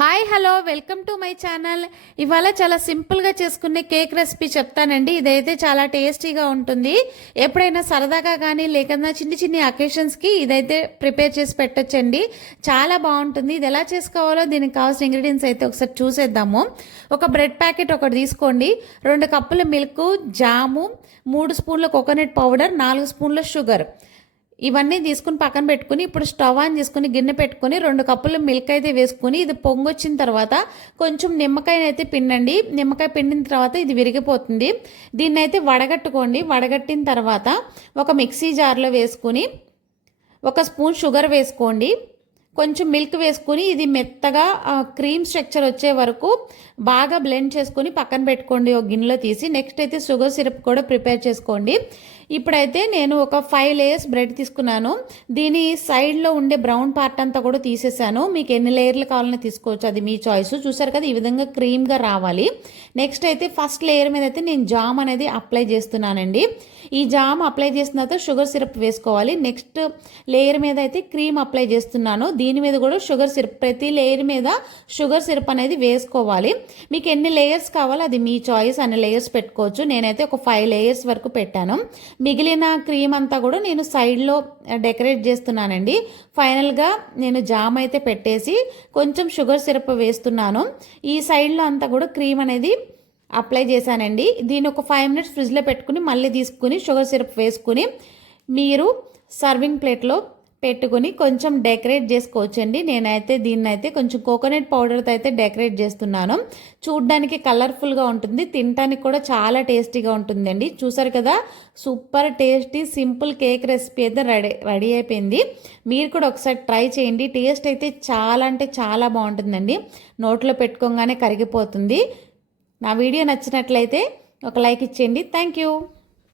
Hi hello welcome to my channel. ఇవాళ చాలా సింపుల్గా చేసుకునే కేక్ రెసిపీ చెప్తానండి. ఇదైతే చాలా టేస్టీగా ఉంటుంది. ఎప్పుడైనా సరదాగా కానీ లేకన్నా చిన్ని చిన్ని అకేషన్స్కి ఇదైతే ప్రిపేర్ చేసి పెట్టొచ్చండి. చాలా బాగుంటుంది. ఇది ఎలా చేసుకోవాలో దీనికి కావాల్సిన ఇంగ్రీడియంట్స్ అయితే ఒకసారి చూసేద్దాము. ఒక బ్రెడ్ ప్యాకెట్ ఒకటి తీసుకోండి, 2 కప్పుల మిల్క్, జాము, 3 స్పూన్ల కోకోనట్ పౌడర్, 4 స్పూన్ల షుగర్, ఇవన్నీ తీసుకుని పక్కన పెట్టుకుని ఇప్పుడు స్టవ్ ఆన్ చేసుకుని గిన్నె పెట్టుకుని 2 కప్పులు మిల్క్ అయితే వేసుకుని ఇది పొంగొచ్చిన తర్వాత కొంచెం నిమ్మకాయ అయితే పిండండి. నిమ్మకాయ పిండిన తర్వాత ఇది విరిగిపోతుంది. దీన్ని అయితే వడగట్టుకోండి. వడగట్టిన తర్వాత ఒక మిక్సీ జార్లో వేసుకుని 1 స్పూన్ షుగర్ వేసుకోండి. కొంచెం మిల్క్ వేసుకుని ఇది మెత్తగా క్రీమ్ స్ట్రక్చర్ వచ్చే వరకు బాగా బ్లెండ్ చేసుకుని పక్కన పెట్టుకోండి. ఒక గిన్నెలో తీసి నెక్స్ట్ అయితే షుగర్ సిరప్ కూడా ప్రిపేర్ చేసుకోండి. ఇప్పుడైతే నేను ఒక 5 లేయర్స్ బ్రెడ్ తీసుకున్నాను. దీని సైడ్లో ఉండే బ్రౌన్ పార్ట్ అంతా కూడా తీసేసాను. మీకు ఎన్ని లేయర్లు కావాలన్నా తీసుకోవచ్చు, అది మీ చాయిస్. చూసారు కదా, ఈ విధంగా క్రీమ్గా రావాలి. నెక్స్ట్ అయితే ఫస్ట్ లేయర్ మీద అయితే నేను జామ్ అనేది అప్లై చేస్తున్నానండి. ఈ జామ్ అప్లై చేసిన తర్వాత షుగర్ సిరప్ వేసుకోవాలి. నెక్స్ట్ లేయర్ మీద అయితే క్రీమ్ అప్లై చేస్తున్నాను. దీని మీద కూడా షుగర్ సిరప్, ప్రతి లేయర్ మీద షుగర్ సిరప్ అనేది వేసుకోవాలి. మీకు ఎన్ని లేయర్స్ కావాలో అది మీ చాయిస్, అన్ని లేయర్స్ పెట్టుకోవచ్చు. నేనైతే ఒక 5 లేయర్స్ వరకు పెట్టాను. మిగిలిన క్రీమ్ అంతా కూడా నేను సైడ్లో డెకరేట్ చేస్తున్నానండి. ఫైనల్గా నేను జామ్ అయితే పెట్టేసి కొంచెం షుగర్ సిరప్ వేస్తున్నాను. ఈ సైడ్లో అంతా కూడా క్రీమ్ అనేది అప్లై చేశానండి. దీన్ని ఒక 5 మినిట్స్ ఫ్రిడ్జ్లో పెట్టుకుని మళ్ళీ తీసుకుని షుగర్ సిరప్ వేసుకుని మీరు సర్వింగ్ ప్లేట్లో పెట్టుకుని కొంచెం డెకరేట్ చేసుకోవచ్చండి. నేనైతే దీన్నైతే కొంచెం కోకోనట్ పౌడర్తో అయితే డెకరేట్ చేస్తున్నాను. చూడ్డానికి కలర్ఫుల్గా ఉంటుంది, తినడానికి కూడా చాలా టేస్టీగా ఉంటుందండి. చూసారు కదా, super tasty simple cake recipe అయితే రెడీ అయిపోయింది. మీరు కూడా ఒకసారి ట్రై చేయండి. టేస్ట్ అయితే చాలా అంటే చాలా బాగుంటుందండి. నోట్లో పెట్టుకోగానే కరిగిపోతుంది. నా వీడియో నచ్చినట్లయితే ఒక లైక్ ఇచ్చేయండి. Thank you.